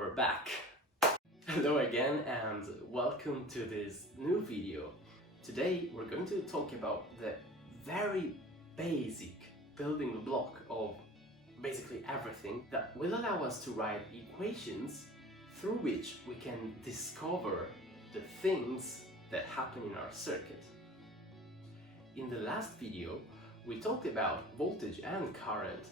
We're back! Hello again and welcome to this new video. Today we're going to talk about the very basic building block of basically everything that will allow us to write equations through which we can discover the things that happen in our circuit. In the last video we talked about voltage and current.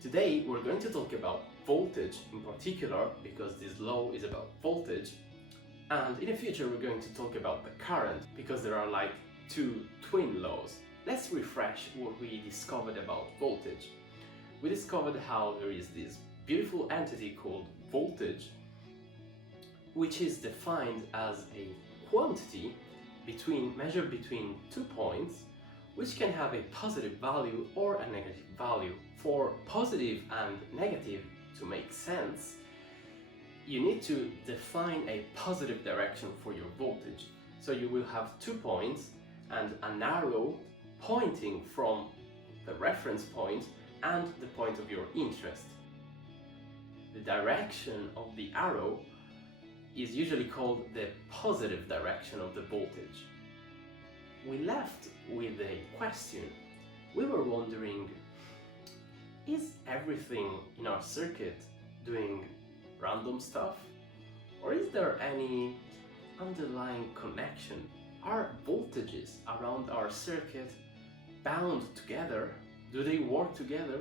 Today we're going to talk about voltage in particular, because this law is about voltage, and in the future we're going to talk about the current, because there are like two twin laws. Let's refresh what we discovered about voltage. We discovered how there is this beautiful entity called voltage, which is defined as a quantity measured between 2 points, which can have a positive value or a negative value. For positive and negative to make sense, you need to define a positive direction for your voltage. So you will have 2 points and an arrow pointing from the reference point and the point of your interest. The direction of the arrow is usually called the positive direction of the voltage. We left with a question. We were wondering, is everything in our circuit doing random stuff? Or is there any underlying connection? Are voltages around our circuit bound together? Do they work together?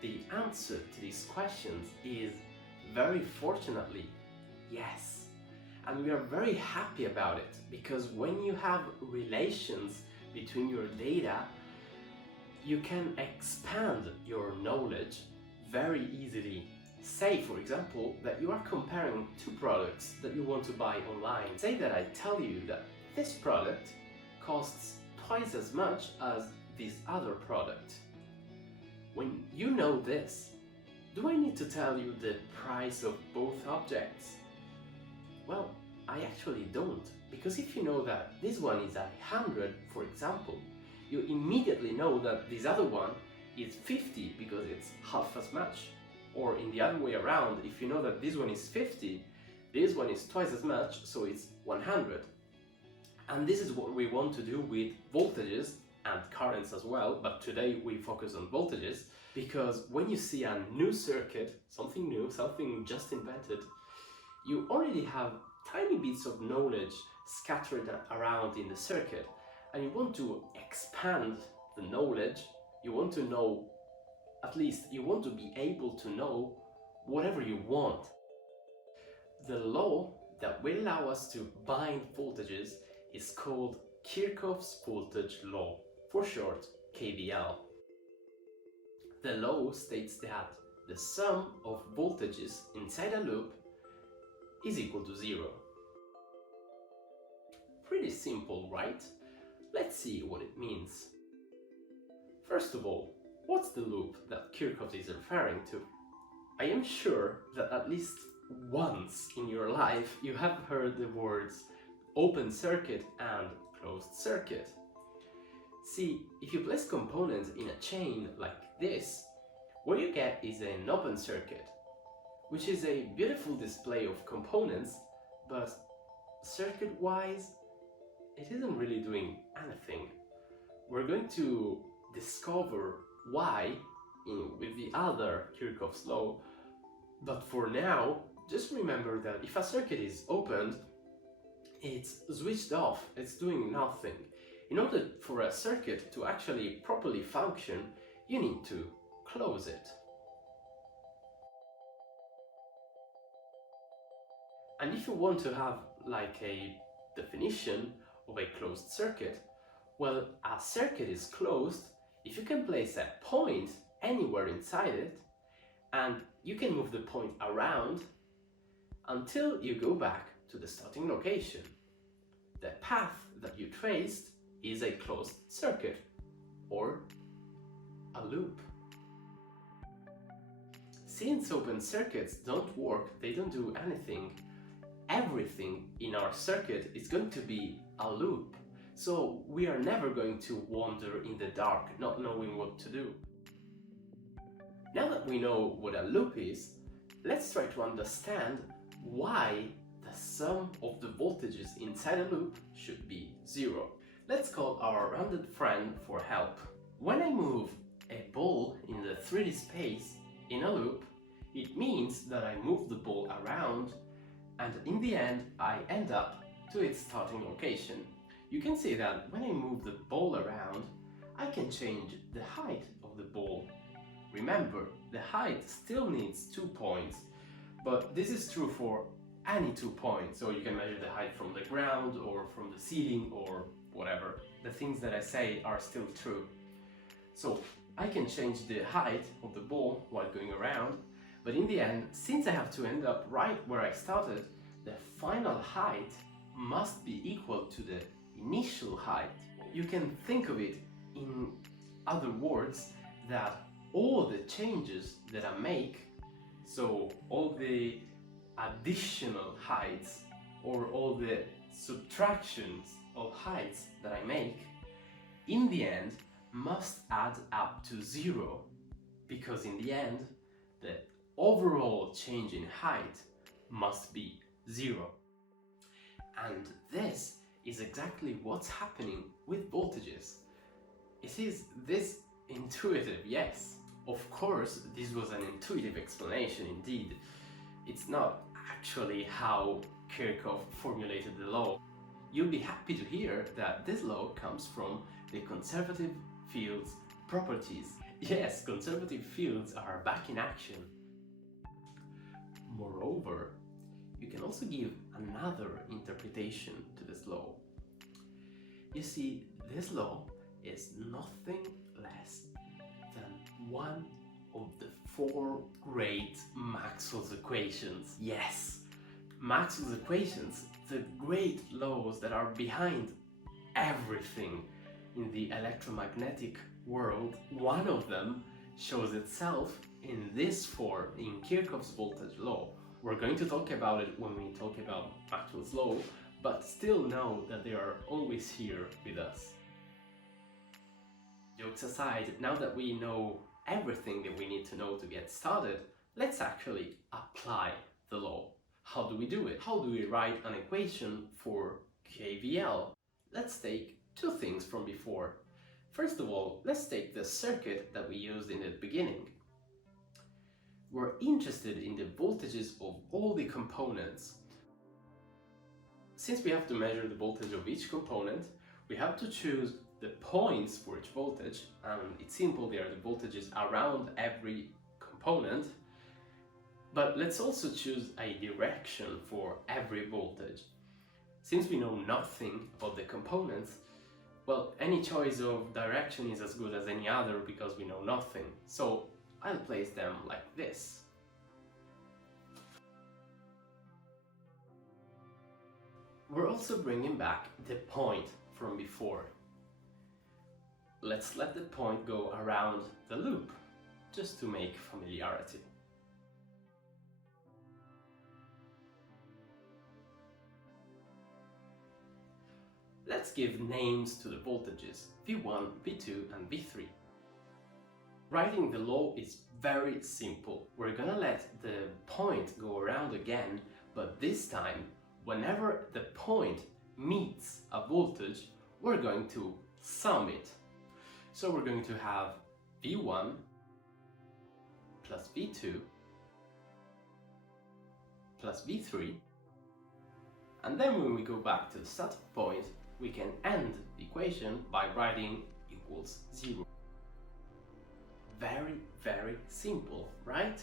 The answer to these questions is very fortunately yes. And we are very happy about it, because when you have relations between your data, you can expand your knowledge very easily. Say, for example, that you are comparing two products that you want to buy online. Say that I tell you that this product costs twice as much as this other product. When you know this, do I need to tell you the price of both objects? Well, I actually don't, because if you know that this one is 100, for example, you immediately know that this other one is 50 because it's half as much. Or in the other way around, if you know that this one is 50, this one is twice as much, so it's 100. And this is what we want to do with voltages and currents as well, but today we focus on voltages, because when you see a new circuit, something new, something just invented, you already have tiny bits of knowledge scattered around in the circuit, and you want to expand the knowledge. You want to know, at least you want to be able to know whatever you want. The law that will allow us to bind voltages is called Kirchhoff's voltage law, for short KVL. The law states that the sum of voltages inside a loop is equal to 0. Pretty simple, right? Let's see what it means. First of all, what's the loop that Kirchhoff is referring to? I am sure that at least once in your life you have heard the words open circuit and closed circuit. See, if you place components in a chain like this, what you get is an open circuit, which is a beautiful display of components, but circuit-wise, it isn't really doing anything. We're going to discover why with the other Kirchhoff's law, but for now, just remember that if a circuit is opened, it's switched off, it's doing nothing. In order for a circuit to actually properly function, you need to close it. And if you want to have like a definition of a closed circuit, well, a circuit is closed if you can place a point anywhere inside it, and you can move the point around until you go back to the starting location. The path that you traced is a closed circuit, or a loop. Since open circuits don't work, they don't do anything, everything in our circuit is going to be a loop. So we are never going to wander in the dark, not knowing what to do. Now that we know what a loop is, let's try to understand why the sum of the voltages inside a loop should be 0. Let's call our rounded friend for help. When I move a ball in the 3D space in a loop, it means that I move the ball around, and in the end I end up to its starting location. You can see that when I move the ball around, I can change the height of the ball. Remember, the height still needs 2 points, but this is true for any 2 points, so you can measure the height from the ground or from the ceiling or whatever. The things that I say are still true. So I can change the height of the ball while going around, but in the end, since I have to end up right where I started, the final height must be equal to the initial height. You can think of it in other words that all the changes that I make, so all the additional heights or all the subtractions of heights that I make, in the end must add up to 0, because in the end the overall change in height must be 0. And this is exactly what's happening with voltages. It is this intuitive, yes. Of course, this was an intuitive explanation indeed. It's not actually how Kirchhoff formulated the law. You'll be happy to hear that this law comes from the conservative field's properties. Yes, conservative fields are back in action. Moreover, you can also give another interpretation to this law. You see, this law is nothing less than one of the 4 great Maxwell's equations. Yes, Maxwell's equations, the great laws that are behind everything in the electromagnetic world. One of them shows itself in this form, in Kirchhoff's voltage law. We're going to talk about it when we talk about Maxwell's law, but still know that they are always here with us. Jokes aside, now that we know everything that we need to know to get started, let's actually apply the law. How do we do it? How do we write an equation for KVL? Let's take 2 things from before. First of all, let's take the circuit that we used in the beginning. We're interested in the voltages of all the components. Since we have to measure the voltage of each component, we have to choose the points for each voltage, and it's simple, they are the voltages around every component. But let's also choose a direction for every voltage. Since we know nothing about the components, well, any choice of direction is as good as any other because we know nothing. So I'll place them like this. We're also bringing back the point from before. Let's let the point go around the loop, just to make familiarity. Let's give names to the voltages V1, V2 and V3. Writing the law is very simple. We're gonna let the point go around again, but this time, whenever the point meets a voltage, we're going to sum it. So we're going to have V1 plus V2 plus V3, and then when we go back to the starting point, we can end the equation by writing equals 0. Very, very simple, right?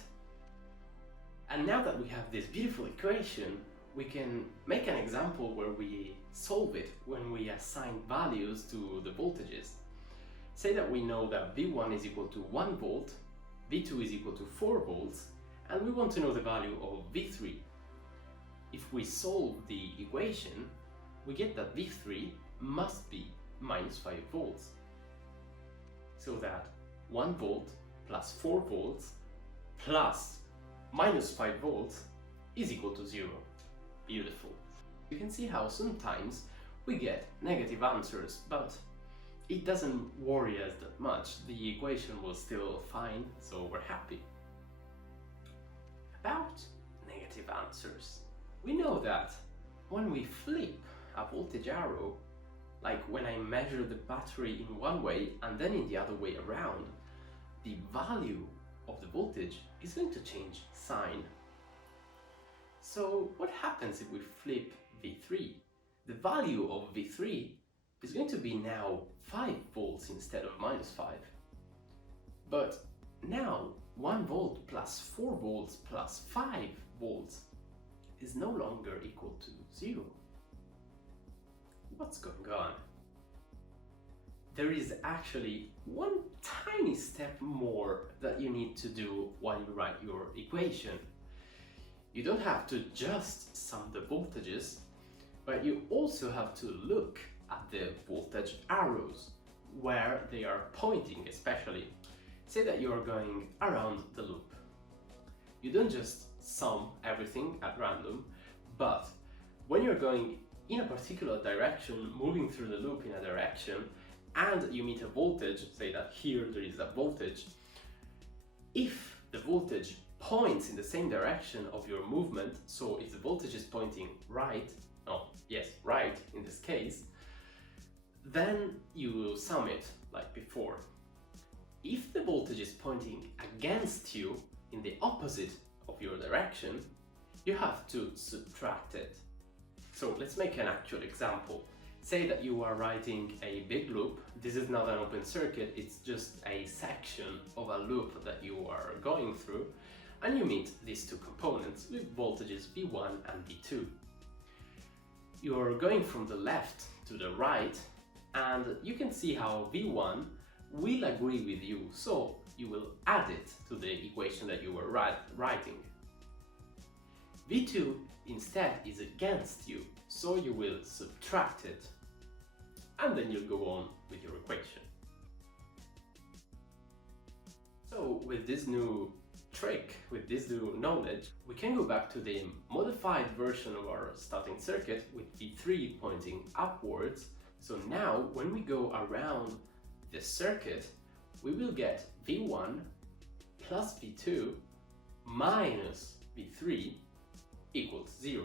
And now that we have this beautiful equation, we can make an example where we solve it when we assign values to the voltages. Say that we know that V1 is equal to 1 volt, V2 is equal to 4 volts, and we want to know the value of V3. If we solve the equation, we get that V3 must be minus 5 volts. So that 1 volt plus 4 volts plus minus 5 volts is equal to 0. Beautiful. You can see how sometimes we get negative answers, but it doesn't worry us that much. The equation was still fine, so we're happy. About capacitors. We know that when we flip a voltage arrow, like when I measure the battery in one way and then in the other way around, the value of the voltage is going to change sign. So what happens if we flip V3? The value of V3 is going to be now 5 volts instead of -5. But now 1 volt plus 4 volts plus 5 volts is no longer equal to 0. What's going on? There is actually one tiny step more that you need to do while you write your equation. You don't have to just sum the voltages, but you also have to look at the voltage arrows, where they are pointing especially. Say that you are going around the loop. You don't just sum everything at random, but when you're going in a particular direction, moving through the loop in a direction, and you meet a voltage, say that here there is a voltage, if the voltage points in the same direction of your movement, so if the voltage is pointing right, right in this case, then you will sum it like before. If the voltage is pointing against you in the opposite of your direction, you have to subtract it. So let's make an actual example. Say that you are writing a big loop. This is not an open circuit, it's just a section of a loop that you are going through, and you meet these two components with voltages V1 and V2. You're going from the left to the right, and you can see how V1 will agree with you, so you will add it to the equation that you were writing. V2 instead is against you, so you will subtract it, and then you'll go on with your equation. So with this new trick, with this new knowledge, we can go back to the modified version of our starting circuit with V3 pointing upwards. So now when we go around the circuit, we will get V1 plus V2 minus V3 equals 0.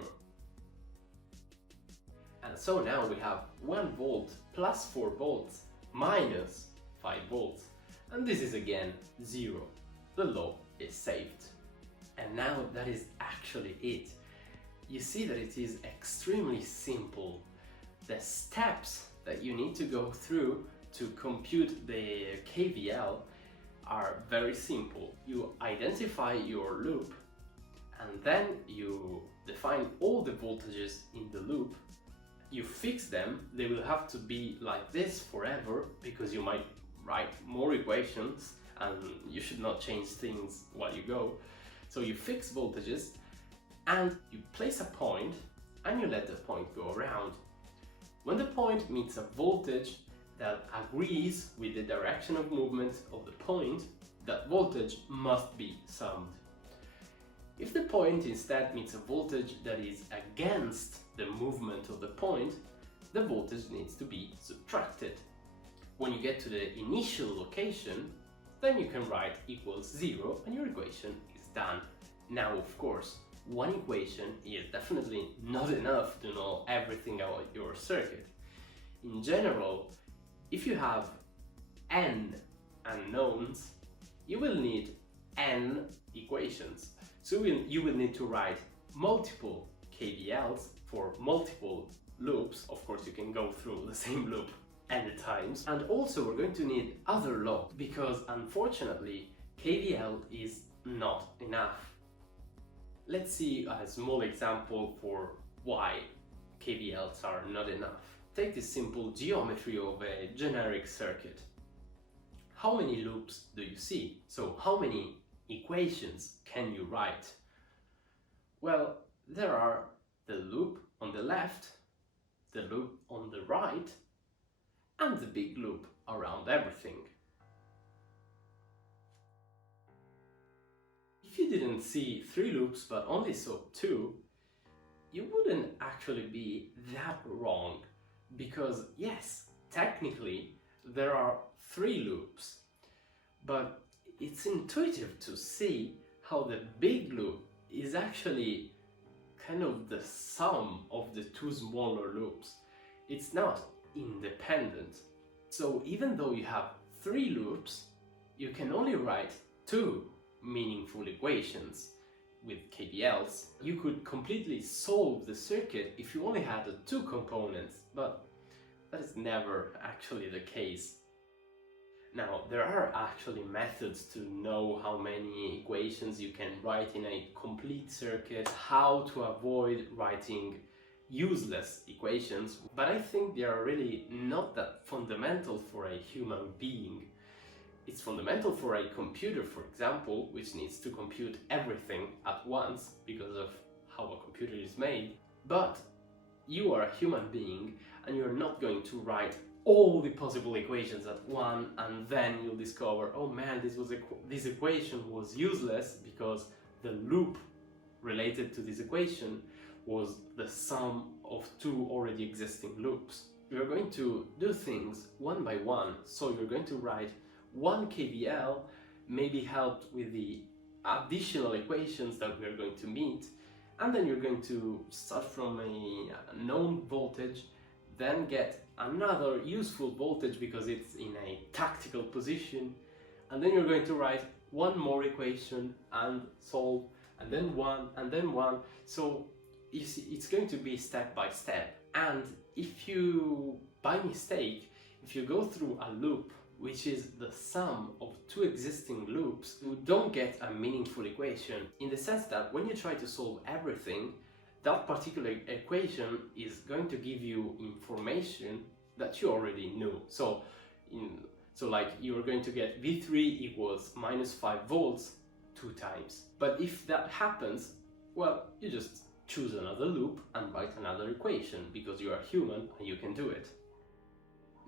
And so now we have 1 volt plus 4 volts minus 5 volts. And this is again 0. The law is saved. And now that is actually it. You see that it is extremely simple. The steps that you need to go through to compute the KVL are very simple. You identify your loop, and then you define all the voltages in the loop. You fix them. They will have to be like this forever, because you might write more equations and you should not change things while you go. So you fix voltages and you place a point and you let the point go around. When the point meets a voltage that agrees with the direction of movement of the point, that voltage must be summed. If the point instead meets a voltage that is against the movement of the point, the voltage needs to be subtracted. When you get to the initial location, then you can write equals 0 and your equation is done. Now, of course, one equation is definitely not enough to know everything about your circuit. In general, if you have n unknowns, you will need n equations. So you will need to write multiple KVLs for multiple loops. Of course, you can go through the same loop n times. And also we're going to need other laws, because unfortunately KVL is not enough. Let's see a small example for why KVLs are not enough. Take this simple geometry of a generic circuit. How many loops do you see? So how many equations can you write? Well, there are the loop on the left, the loop on the right, and the big loop around everything. If you didn't see 3 loops but only saw 2, you wouldn't actually be that wrong, because yes, technically there are 3 loops, but it's intuitive to see how the big loop is actually kind of the sum of the two smaller loops. It's not independent. So even though you have three loops, you can only write two meaningful equations. With KVLs, you could completely solve the circuit if you only had the two components, but that is never actually the case. Now, there are actually methods to know how many equations you can write in a complete circuit, how to avoid writing useless equations, but I think they are really not that fundamental for a human being. It's fundamental for a computer, for example, which needs to compute everything at once because of how a computer is made. But you are a human being and you're not going to write all the possible equations at once and then you'll discover, oh man, this equation was useless because the loop related to this equation was the sum of two already existing loops. You're going to do things one by one, so you're going to write one KVL, maybe helped with the additional equations that we're going to meet, and then you're going to start from a known voltage, then get another useful voltage because it's in a tactical position, and then you're going to write one more equation and solve, and then one, and then one. So you see, it's going to be step by step. And if you, by mistake, if you go through a loop which is the sum of two existing loops, you don't get a meaningful equation, in the sense that when you try to solve everything, that particular equation is going to give you information that you already knew. So like you're going to get V3 equals minus 5 volts 2 times. But if that happens, well, you just choose another loop and write another equation because you are human and you can do it.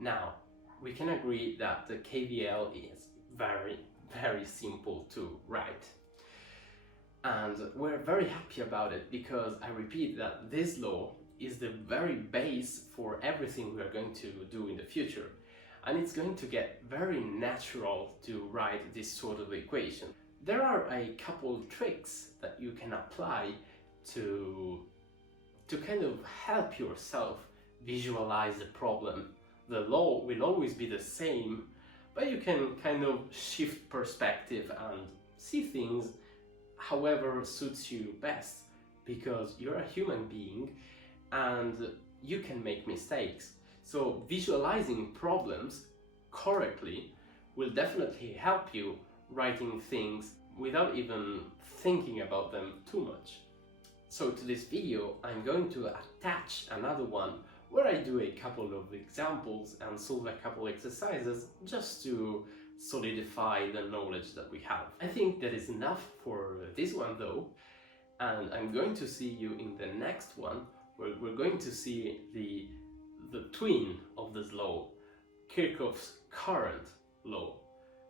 Now, we can agree that the KVL is very, very simple to write. And we're very happy about it because I repeat that this law is the very base for everything we are going to do in the future. And it's going to get very natural to write this sort of equation. There are a couple tricks that you can apply to kind of help yourself visualize the problem. The law will always be the same, but you can kind of shift perspective and see things however suits you best, because you're a human being and you can make mistakes. So visualizing problems correctly will definitely help you writing things without even thinking about them too much. So to this video I'm going to attach another one where I do a couple of examples and solve a couple exercises just to solidify the knowledge that we have. I think that is enough for this one though, and I'm going to see you in the next one where we're going to see the twin of this law, Kirchhoff's current law,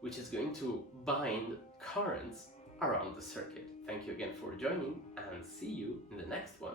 which is going to bind currents around the circuit. Thank you again for joining and see you in the next one.